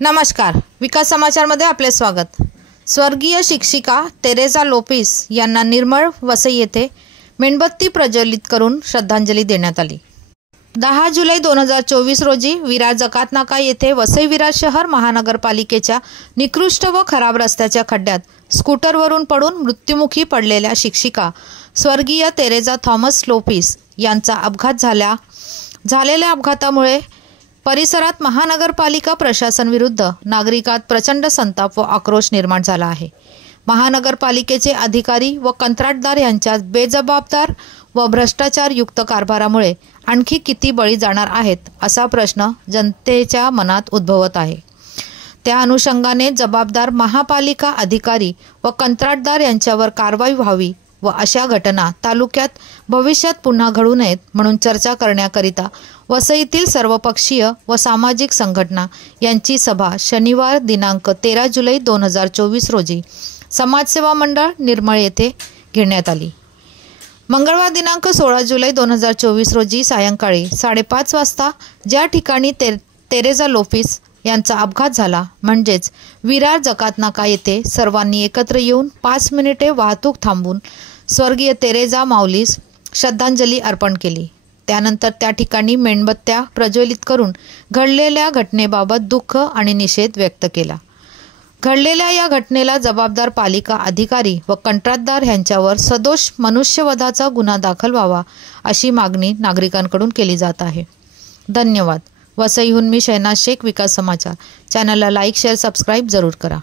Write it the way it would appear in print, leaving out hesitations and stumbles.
नमस्कार, विकास समाचारमध्ये आपले स्वागत। स्वर्गीय शिक्षिका तेरेसा लोपिस यांना निर्मळ वसई येथे मेणबत्ती प्रज्वलित करून श्रद्धांजली देण्यात आली। 10 जुलै 2024 रोजी विरार जकातनाका येथे वसई विरार शहर महानगरपालिकेच्या निकृष्ट व खराब रस्त्याच्या खड्ड्यात स्कूटरवरून पडून मृत्युमुखी पडलेल्या शिक्षिका स्वर्गीय तेरेसा थॉमस लोपिस यांचा अपघात झालेल्या अपघातामुळे परिसरात महानगरपालिका प्रशासनाविरुद्ध नागरिकांत प्रचंड संताप व आक्रोश निर्माण झाला आहे। महानगरपालिकेचे अधिकारी व कंत्राटदार यांच्यात बेजबाबदार व भ्रष्टाचारयुक्त कारभारामुळे आणखी किती बळी जाणार आहेत असा प्रश्न जनतेच्या मनात उद्भवत आहे। त्या अनुषंगाने जबाबदार महापालिका अधिकारी व कंत्राटदार यांच्यावर कारवाई व्हावी व अशा घटना तालुक्यात भविष्यात पुन्हा घडू नयेत म्हणून चर्चा करण्याकरिता वसईतील सर्वपक्षीय व सामाजिक संघटना यांची सभा शनिवार दिनांक 13 जुलै 2024 रोजी समाजसेवा मंडळ निर्मळ येथे घेण्यात आली। मंगळवार दिनांक 16 जुलै 2024 रोजी सायंकाळी 5:30 वाजता ज्या ठिकाणी तेरेसा लोपिस यांचा अपघात झाला म्हणजेच विरार जकातनाका येथे सर्वांनी एकत्र येऊन 5 मिनिटे वाहतूक थांबवून स्वर्गीय तेरेसा माऊलीस श्रद्धांजली अर्पण केली। त्यानंतर त्या ठिकाणी मेणबत्त्या प्रज्वलित करून घडलेल्या घटनेबाबत दुःख आणि निषेध व्यक्त केला। घडलेल्या या घटनेला जबाबदार पालिका अधिकारी व कंत्राटदार यांच्यावर सदोष मनुष्यवधाचा गुन्हा दाखल व्हावा अशी मागणी नागरिकांकडून केली जात आहे। धन्यवाद। वसईहून मी शहनाज शेख, विकास समाचार। चॅनलला लाईक, शेअर, सबस्क्राईब जरूर करा।